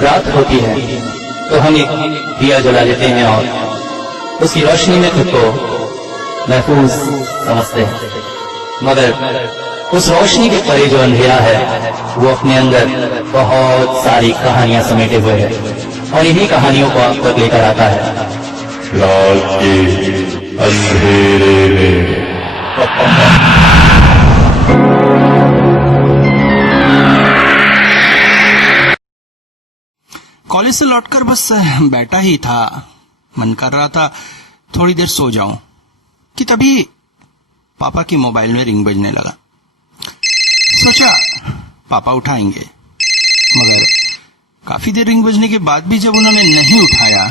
जब रात होती है तो हम एक दिया जला लेते हैं और उसकी रोशनी में खुद को महफूज समझते हैं, मगर उस रोशनी के परे जो अंधेरा है वो अपने अंदर बहुत सारी कहानियां समेटे हुए है और इन्हीं कहानियों को आप तक लेकर आता है रात के अंधेरे में। कॉलेज से लौटकर बस बैठा ही था, मन कर रहा था थोड़ी देर सो जाऊं कि तभी पापा की मोबाइल में रिंग बजने लगा। सोचा पापा उठाएंगे, मगर काफी देर रिंग बजने के बाद भी जब उन्होंने नहीं उठाया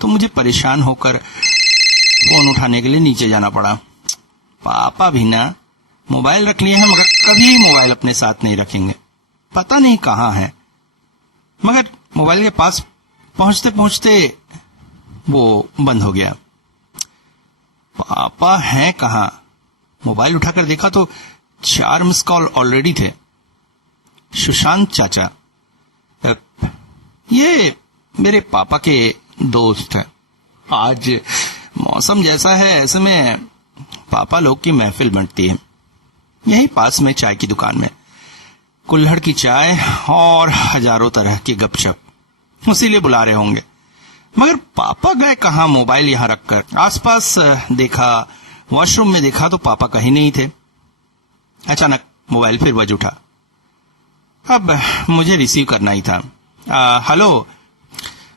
तो मुझे परेशान होकर फोन उठाने के लिए नीचे जाना पड़ा। पापा भी ना मोबाइल रख लिए हैं मगर कभी मोबाइल अपने साथ नहीं रखेंगे, पता नहीं कहाँ है। मगर मोबाइल के पास पहुंचते पहुंचते वो बंद हो गया। पापा हैं कहाँ? मोबाइल उठाकर देखा तो 4 मिस कॉल ऑलरेडी थे। सुशांत चाचा, ये मेरे पापा के दोस्त हैं। आज मौसम जैसा है ऐसे में पापा लोग की महफिल बनती है यही पास में चाय की दुकान में। कुल्हड़ की चाय और हजारों तरह की गपशप, उसीलिए बुला रहे होंगे। मगर पापा गए कहाँ मोबाइल यहां रखकर? आसपास देखा, वॉशरूम में देखा तो पापा कहीं नहीं थे। अचानक मोबाइल फिर बज उठा। अब मुझे रिसीव करना ही था। हेलो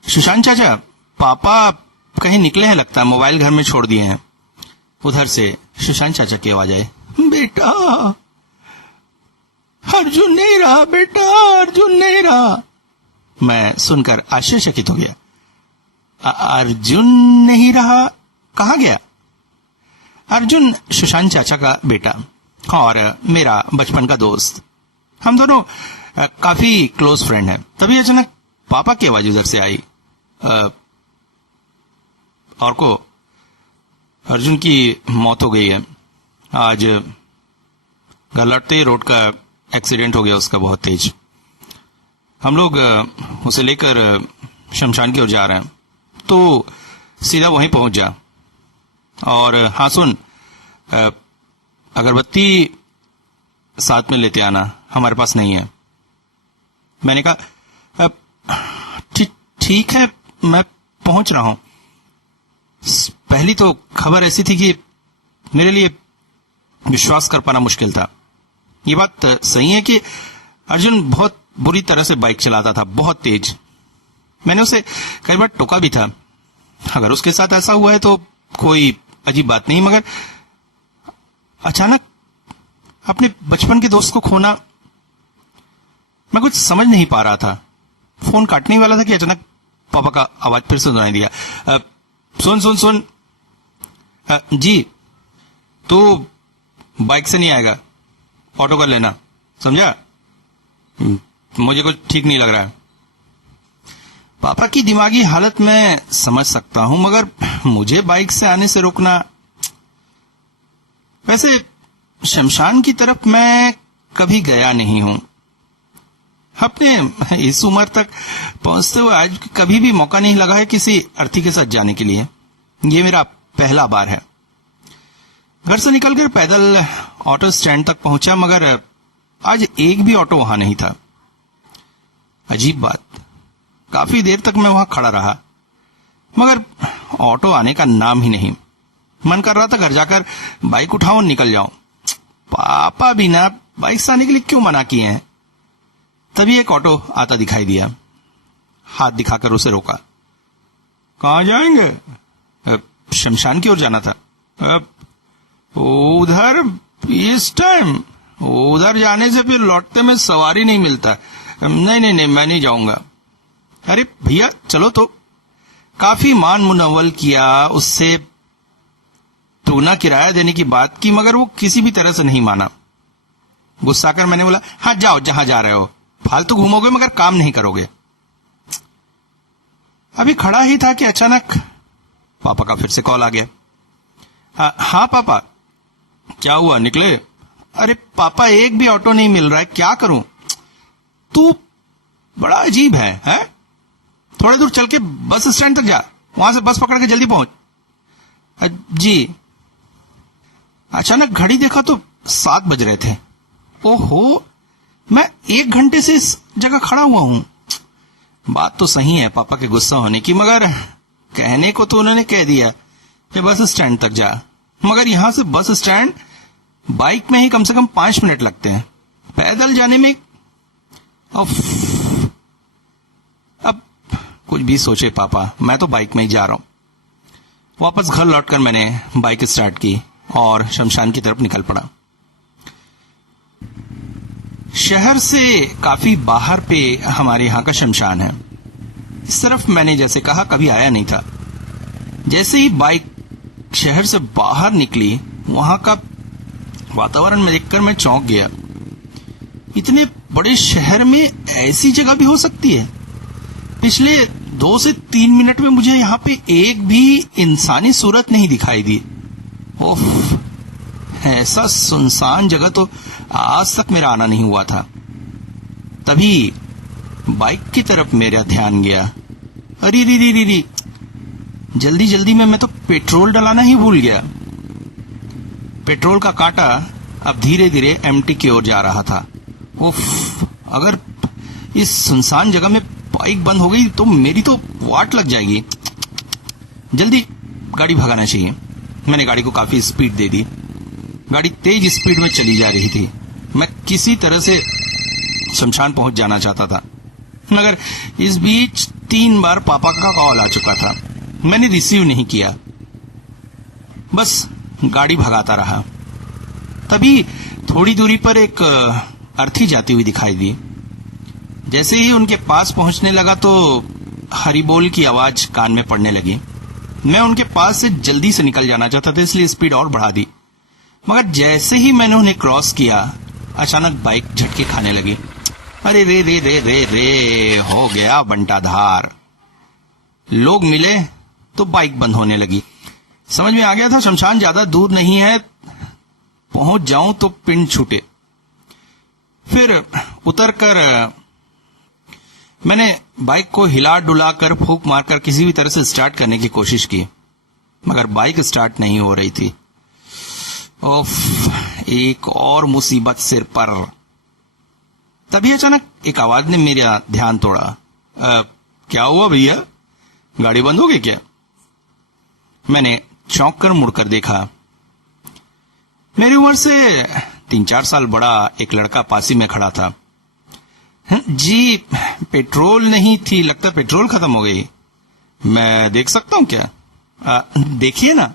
सुशांत चाचा, पापा कहीं निकले हैं लगता है, मोबाइल घर में छोड़ दिए हैं। उधर से सुशांत चाचा की आवाज आई, बेटा अर्जुन नहीं रहा, बेटा अर्जुन नहीं रहा। मैं सुनकर आश्चर्यचकित हो गया। अर्जुन नहीं रहा? कहाँ गया? अर्जुन सुशांत चाचा का बेटा और मेरा बचपन का दोस्त, हम दोनों काफी क्लोज फ्रेंड हैं। तभी अचानक पापा की आवाज उधर से आई, और को अर्जुन की मौत हो गई है। आज घर लौटते ही रोड का एक्सीडेंट हो गया उसका, बहुत तेज। हम लोग उसे लेकर शमशान की ओर जा रहे हैं, तो सीधा वहीं पहुंच जा। और हाँ सुन, अगरबत्ती साथ में लेते आना, हमारे पास नहीं है। मैंने कहा ठीक है, मैं पहुंच रहा हूं। पहली तो खबर ऐसी थी कि मेरे लिए विश्वास कर पाना मुश्किल था। ये बात सही है कि अर्जुन बहुत बुरी तरह से बाइक चलाता था, बहुत तेज। मैंने उसे कई बार टोका भी था। अगर उसके साथ ऐसा हुआ है तो कोई अजीब बात नहीं, मगर अचानक अपने बचपन के दोस्त को खोना, मैं कुछ समझ नहीं पा रहा था। फोन काटने वाला था कि अचानक पापा का आवाज फिर से सुनाई दिया, सुन सुन सुन, जी तू बाइक से नहीं आएगा, ऑटो कर लेना, समझा? मुझे कुछ ठीक नहीं लग रहा है। पापा की दिमागी हालत मैं समझ सकता हूं, मगर मुझे बाइक से आने से रोकना। वैसे शमशान की तरफ मैं कभी गया नहीं हूं। अपने इस उम्र तक पहुंचते हुए आज कभी भी मौका नहीं लगा है किसी अर्थी के साथ जाने के लिए। ये मेरा पहला बार है। घर से निकलकर पैदल ऑटो स्टैंड तक पहुंचा, मगर आज एक भी ऑटो वहां नहीं था। अजीब बात, काफी देर तक मैं वहां खड़ा रहा, मगर ऑटो आने का नाम ही नहीं। मन कर रहा था घर जाकर बाइक उठाऊं और निकल जाऊं। पापा भी ना बाइक से आने के लिए क्यों मना किए हैं। तभी एक ऑटो आता दिखाई दिया, हाथ दिखाकर उसे रोका। कहां जाएंगे? शमशान की ओर जाना था। उधर इस टाइम? उधर जाने से फिर लौटते में सवारी नहीं मिलता। नहीं नहीं नहीं, मैं नहीं जाऊंगा। अरे भैया चलो तो। काफी मान मुनव्वल किया उससे, टूना किराया देने की बात की, मगर वो किसी भी तरह से नहीं माना। गुस्सा कर मैंने बोला, हाँ जाओ जहां जा रहे हो, फालतू घूमोगे मगर काम नहीं करोगे। अभी खड़ा ही था कि अचानक पापा का फिर से कॉल आ गया। हाँ पापा, क्या हुआ, निकले? अरे पापा एक भी ऑटो नहीं मिल रहा है, क्या करूं? तू बड़ा अजीब है? थोड़ी दूर चल के बस स्टैंड तक जा, वहां से बस पकड़ के जल्दी पहुंच। जी। अचानक घड़ी देखा तो 7 बज रहे थे। ओहो, मैं 1 घंटे से इस जगह खड़ा हुआ हूं। बात तो सही है पापा के गुस्सा होने की, मगर कहने को तो उन्होंने कह दिया कि बस स्टैंड तक जा, मगर यहां से बस स्टैंड बाइक में ही कम से कम 5 मिनट लगते हैं, पैदल जाने में। अब कुछ भी सोचे पापा, मैं तो बाइक में ही जा रहा हूं। वापस घर लौटकर मैंने बाइक स्टार्ट की और शमशान की तरफ निकल पड़ा। शहर से काफी बाहर पे हमारे यहाँ का शमशान है। इस तरफ मैंने जैसे कहा कभी आया नहीं था। जैसे ही बाइक शहर से बाहर निकली, वहां का वातावरण में देखकर मैं चौंक गया। इतने बड़े शहर में ऐसी जगह भी हो सकती है? पिछले 2 से 3 मिनट में मुझे यहाँ पे एक भी इंसानी सूरत नहीं दिखाई दी। ओफ, ऐसा सुनसान जगह तो आज तक मेरा आना नहीं हुआ था। तभी बाइक की तरफ मेरा ध्यान गया। अरे री री री री, जल्दी जल्दी में मैं तो पेट्रोल डलाना ही भूल गया। पेट्रोल का कांटा अब धीरे धीरे एम्प्टी की ओर जा रहा था। उफ, अगर इस सुनसान जगह में बाइक बंद हो गई तो मेरी तो वाट लग जाएगी। जल्दी गाड़ी भगाना चाहिए। मैंने गाड़ी को काफी स्पीड दे दी। गाड़ी तेज स्पीड में चली जा रही थी। मैं किसी तरह से शमशान पहुंच जाना चाहता था, मगर इस बीच 3 बार पापा का कॉल आ चुका था। मैंने रिसीव नहीं किया, बस गाड़ी भगाता रहा। तभी थोड़ी दूरी पर एक अर्थी जाती हुई दिखाई दी। जैसे ही उनके पास पहुंचने लगा तो हरी बोल की आवाज कान में पड़ने लगी। मैं उनके पास से जल्दी से निकल जाना चाहता था, इसलिए स्पीड और बढ़ा दी। मगर जैसे ही मैंने उन्हें क्रॉस किया, अचानक बाइक झटके खाने लगी। अरे रे रे रे रे रे, हो गया बंटाधार। लोग मिले तो बाइक बंद होने लगी। समझ में आ गया था शमशान ज्यादा दूर नहीं है, पहुंच जाऊं तो पिंड छूटे। फिर उतरकर मैंने बाइक को हिला डुला कर फूंक मारकर किसी भी तरह से स्टार्ट करने की कोशिश की, मगर बाइक स्टार्ट नहीं हो रही थी। ओफ, एक और मुसीबत सिर पर। तभी अचानक एक आवाज ने मेरा ध्यान तोड़ा। क्या हुआ भैया, गाड़ी बंद हो गई क्या? मैंने चौंक कर मुड़कर देखा। मेरी उम्र से 3-4 साल बड़ा एक लड़का पास ही में खड़ा था। जी, पेट्रोल नहीं थी, लगता पेट्रोल खत्म हो गई। मैं देख सकता हूं क्या? देखिए ना।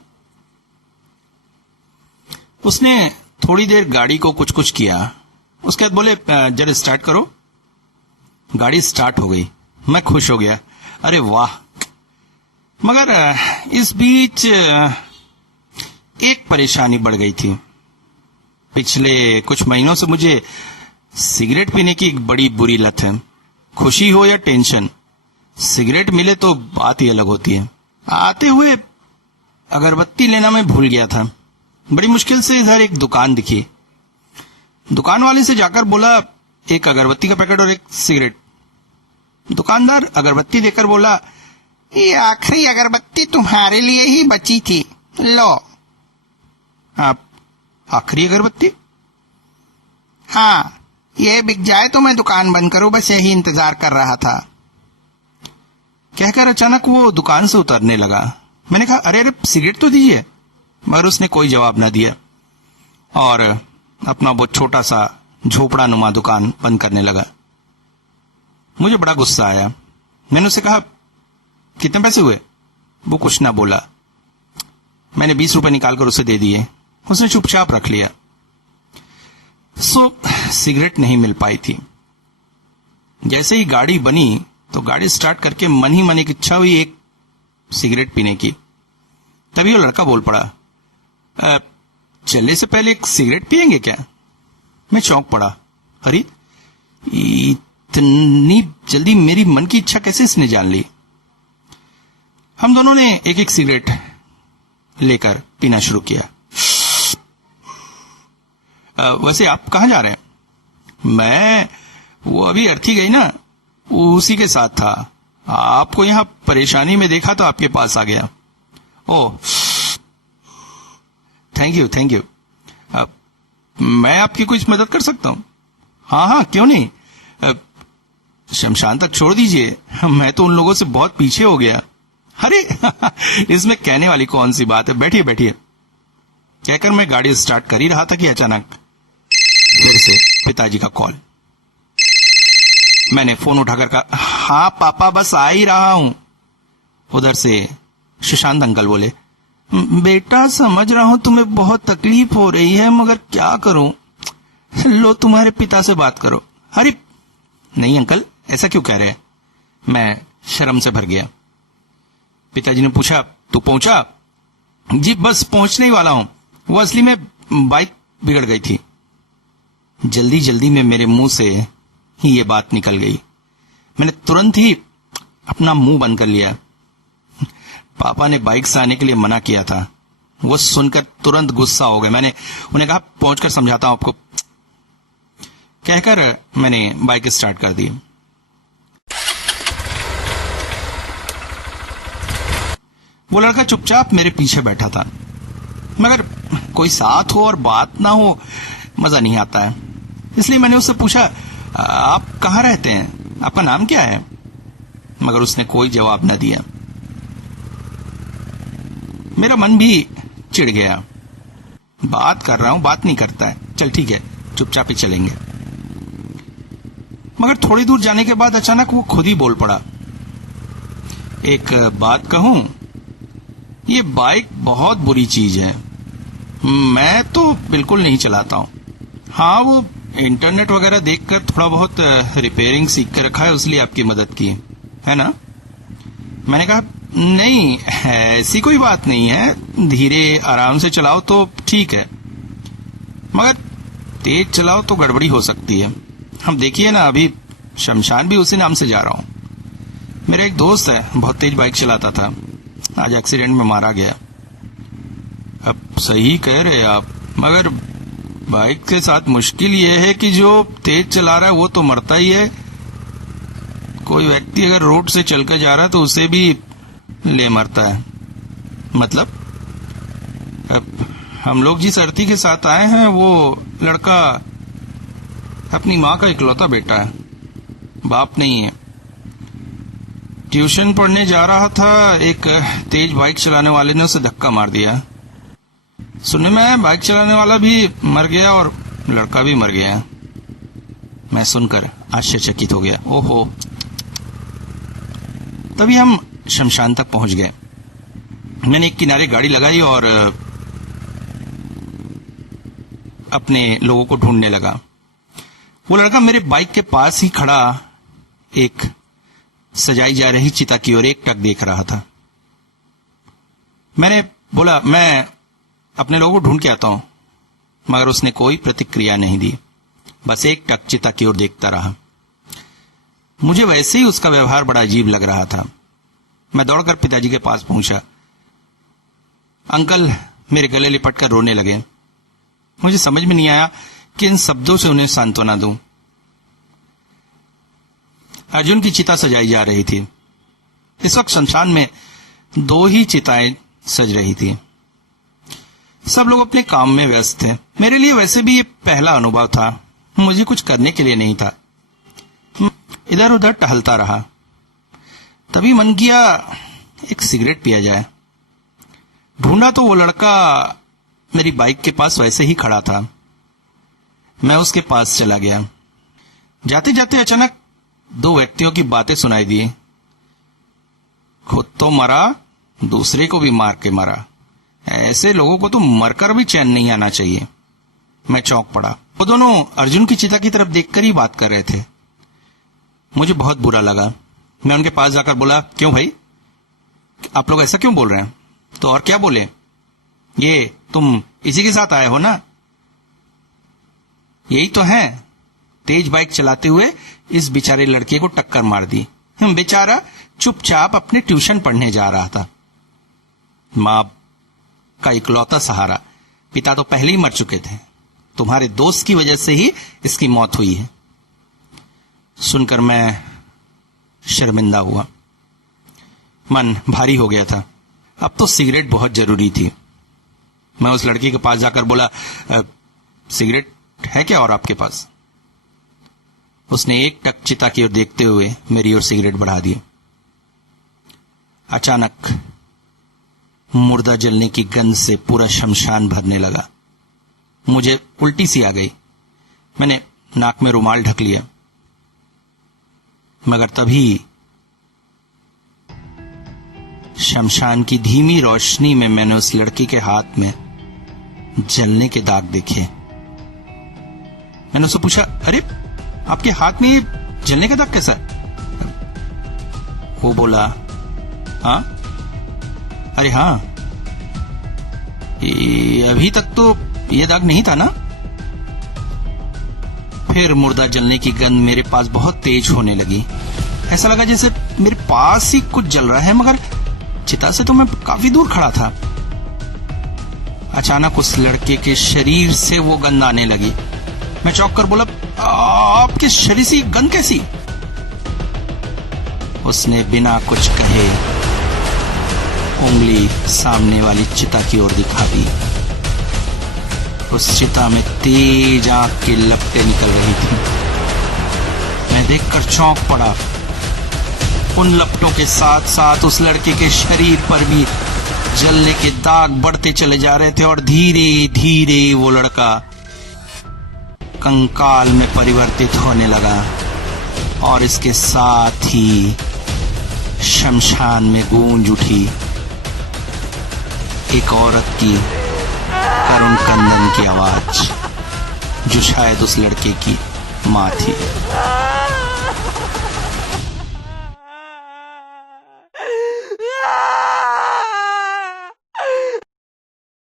उसने थोड़ी देर गाड़ी को कुछ कुछ किया, उसके बाद बोले जरा स्टार्ट करो। गाड़ी स्टार्ट हो गई। मैं खुश हो गया, अरे वाह। मगर इस बीच एक परेशानी बढ़ गई थी। पिछले कुछ महीनों से मुझे सिगरेट पीने की एक बड़ी बुरी लत है। खुशी हो या टेंशन, सिगरेट मिले तो बात ही अलग होती है। आते हुए अगरबत्ती लेना मैं भूल गया था। बड़ी मुश्किल से इधर एक दुकान दिखी। दुकान वाले से जाकर बोला, एक अगरबत्ती का पैकेट और एक सिगरेट। दुकानदार अगरबत्ती देकर बोला, ये आखिरी अगरबत्ती तुम्हारे लिए ही बची थी, लो। आप आखिरी अगरबत्ती? हाँ, ये बिक जाए तो मैं दुकान बंद करूं, बस यही इंतजार कर रहा था। कहकर अचानक वो दुकान से उतरने लगा। मैंने कहा, अरे अरे सिगरेट तो दीजिए, मगर उसने कोई जवाब ना दिया और अपना वो छोटा सा झोपड़ा नुमा दुकान बंद करने लगा। मुझे बड़ा गुस्सा आया। मैंने उससे कहा, कितने पैसे हुए? वो कुछ ना बोला। मैंने 20 रुपए निकालकर उसे दे दिए। उसने चुपचाप रख लिया। सिगरेट नहीं मिल पाई थी। जैसे ही गाड़ी बनी तो गाड़ी स्टार्ट करके मन ही मन एक इच्छा हुई एक सिगरेट पीने की। तभी वो लड़का बोल पड़ा, चलने से पहले एक सिगरेट पिएंगे क्या? मैं चौंक पड़ा। अरे इतनी जल्दी मेरी मन की इच्छा कैसे इसने जान ली? हम दोनों ने एक एक सिगरेट लेकर पीना शुरू किया। वैसे आप कहां जा रहे हैं? मैं वो अभी अर्थी गई ना, उसी के साथ था। आपको यहां परेशानी में देखा तो आपके पास आ गया। ओह, थैंक यू थैंक यू। मैं आपकी कुछ मदद कर सकता हूं? हाँ हाँ, क्यों नहीं। शमशान तक छोड़ दीजिए, मैं तो उन लोगों से बहुत पीछे हो गया। अरे इसमें कहने वाली कौन सी बात है, बैठिए बैठिए। कहकर मैं गाड़ी स्टार्ट कर ही रहा था कि अचानक फिर से पिताजी का कॉल। मैंने फोन उठाकर कहा, हाँ पापा, बस आ ही रहा हूं। उधर से सुशांत अंकल बोले, बेटा समझ रहा हूं तुम्हें बहुत तकलीफ हो रही है, मगर क्या करूं, लो तुम्हारे पिता से बात करो। अरे नहीं अंकल, ऐसा क्यों कह रहे हैं? मैं शर्म से भर गया। पिताजी ने पूछा, तू पहुंचा? जी बस पहुंचने ही वाला हूं, वो असली में बाइक बिगड़ गई थी। जल्दी जल्दी में मेरे मुंह से ही ये बात निकल गई। मैंने तुरंत ही अपना मुंह बंद कर लिया। पापा ने बाइक से आने के लिए मना किया था। वो सुनकर तुरंत गुस्सा हो गए। मैंने उन्हें कहा, पहुंचकर समझाता हूं आपको। कहकर मैंने बाइक स्टार्ट कर दी। वो लड़का चुपचाप मेरे पीछे बैठा था, मगर कोई साथ हो और बात ना हो मजा नहीं आता है। इसलिए मैंने उससे पूछा, आप कहाँ रहते हैं, आपका नाम क्या है? मगर उसने कोई जवाब न दिया। मेरा मन भी चिढ़ गया। बात कर रहा हूं, बात नहीं करता है, चल ठीक है चुपचाप ही चलेंगे। मगर थोड़ी दूर जाने के बाद अचानक वो खुद ही बोल पड़ा, एक बात कहूं, ये बाइक बहुत बुरी चीज है, मैं तो बिल्कुल नहीं चलाता हूं। हाँ, वो इंटरनेट वगैरह देखकर थोड़ा बहुत रिपेयरिंग सीख कर रखा है, इसलिए आपकी मदद की है ना। मैंने कहा, नहीं ऐसी कोई बात नहीं है, धीरे आराम से चलाओ तो ठीक है, मगर तेज चलाओ तो गड़बड़ी हो सकती है। हम देखिए ना, अभी शमशान भी उसी नाम से जा रहा हूं। मेरा एक दोस्त है, बहुत तेज बाइक चलाता था, आज एक्सीडेंट में मारा गया। अब सही कह रहे आप, मगर बाइक के साथ मुश्किल यह है कि जो तेज चला रहा है वो तो मरता ही है। कोई व्यक्ति अगर रोड से चलकर जा रहा है तो उसे भी ले मरता है। मतलब अब हम लोग जिस अर्थी के साथ आए हैं, वो लड़का अपनी माँ का इकलौता बेटा है, बाप नहीं है। ट्यूशन पढ़ने जा रहा था, एक तेज बाइक चलाने वाले ने उसे धक्का मार दिया। सुनने में बाइक चलाने वाला भी मर गया और लड़का भी मर गया। मैं सुनकर आश्चर्यचकित हो गया। ओहो। तभी हम शमशान तक पहुंच गए। मैंने एक किनारे गाड़ी लगाई और अपने लोगों को ढूंढने लगा। वो लड़का मेरे बाइक के पास ही खड़ा एक सजाई जा रही चिता की ओर एकटक देख रहा था। मैंने बोला, मैं अपने लोगों को ढूंढ के आता हूं, मगर उसने कोई प्रतिक्रिया नहीं दी, बस एकटक चिता की ओर देखता रहा। मुझे वैसे ही उसका व्यवहार बड़ा अजीब लग रहा था। मैं दौड़कर पिताजी के पास पहुंचा। अंकल मेरे गले लिपट कर रोने लगे। मुझे समझ में नहीं आया कि इन शब्दों से उन्हें सांत्वना दूं। अर्जुन की चिता सजाई जा रही थी। इस वक्त शमशान में 2 ही चिताएं सज रही थी। सब लोग अपने काम में व्यस्त थे। मेरे लिए वैसे भी ये पहला अनुभव था, मुझे कुछ करने के लिए नहीं था। इधर उधर टहलता रहा। तभी मन किया एक सिगरेट पिया जाए। ढूंढा तो वो लड़का मेरी बाइक के पास वैसे ही खड़ा था। मैं उसके पास चला गया। जाते जाते अचानक 2 व्यक्तियों की बातें सुनाई दी। खुद तो मरा, दूसरे को भी मार के मरा। ऐसे लोगों को तो मरकर भी चैन नहीं आना चाहिए। मैं चौंक पड़ा। वो दोनों अर्जुन की चिता की तरफ देखकर ही बात कर रहे थे। मुझे बहुत बुरा लगा। मैं उनके पास जाकर बोला, क्यों भाई, आप लोग ऐसा क्यों बोल रहे हैं? तो और क्या बोले? ये तुम इसी के साथ आए हो ना? यही तो है, तेज बाइक चलाते हुए इस बेचारे लड़के को टक्कर मार दी। बेचारा चुपचाप अपने ट्यूशन पढ़ने जा रहा था। मां का इकलौता सहारा, पिता तो पहले ही मर चुके थे। तुम्हारे दोस्त की वजह से ही इसकी मौत हुई है। सुनकर मैं शर्मिंदा हुआ। मन भारी हो गया था। अब तो सिगरेट बहुत जरूरी थी। मैं उस लड़की के पास जाकर बोला, सिगरेट है क्या और आपके पास? उसने एक टक चिता की ओर देखते हुए मेरी ओर सिगरेट बढ़ा दी। अचानक मुर्दा जलने की गंध से पूरा शमशान भरने लगा। मुझे उल्टी सी आ गई। मैंने नाक में रुमाल ढक लिया, मगर तभी शमशान की धीमी रोशनी में मैंने उस लड़की के हाथ में जलने के दाग देखे। मैंने उससे पूछा, अरे आपके हाथ में ये जलने का दाग कैसा है? वो बोला, हाँ, अरे हाँ, अभी तक तो ये दाग नहीं था ना। फिर मुर्दा जलने की गंध मेरे पास बहुत तेज होने लगी। ऐसा लगा जैसे मेरे पास ही कुछ जल रहा है, मगर चिता से तो मैं काफी दूर खड़ा था। अचानक उस लड़के के शरीर से वो गंध आने लगी। मैं चौंक कर बोला, आपके शरीर से गंध कैसी? उसने बिना कुछ कहे उंगली सामने वाली चिता की ओर दिखा दी। उस चिता में तेज आग की लपटें निकल रही थी। मैं देखकर चौंक पड़ा। उन लपटों के साथ साथ उस लड़के के शरीर पर भी जलने के दाग बढ़ते चले जा रहे थे और धीरे धीरे वो लड़का कंकाल में परिवर्तित होने लगा और इसके साथ ही शमशान में गूंज उठी एक औरत की करुण क्रंदन की आवाज, जो शायद उस लड़के की मां थी।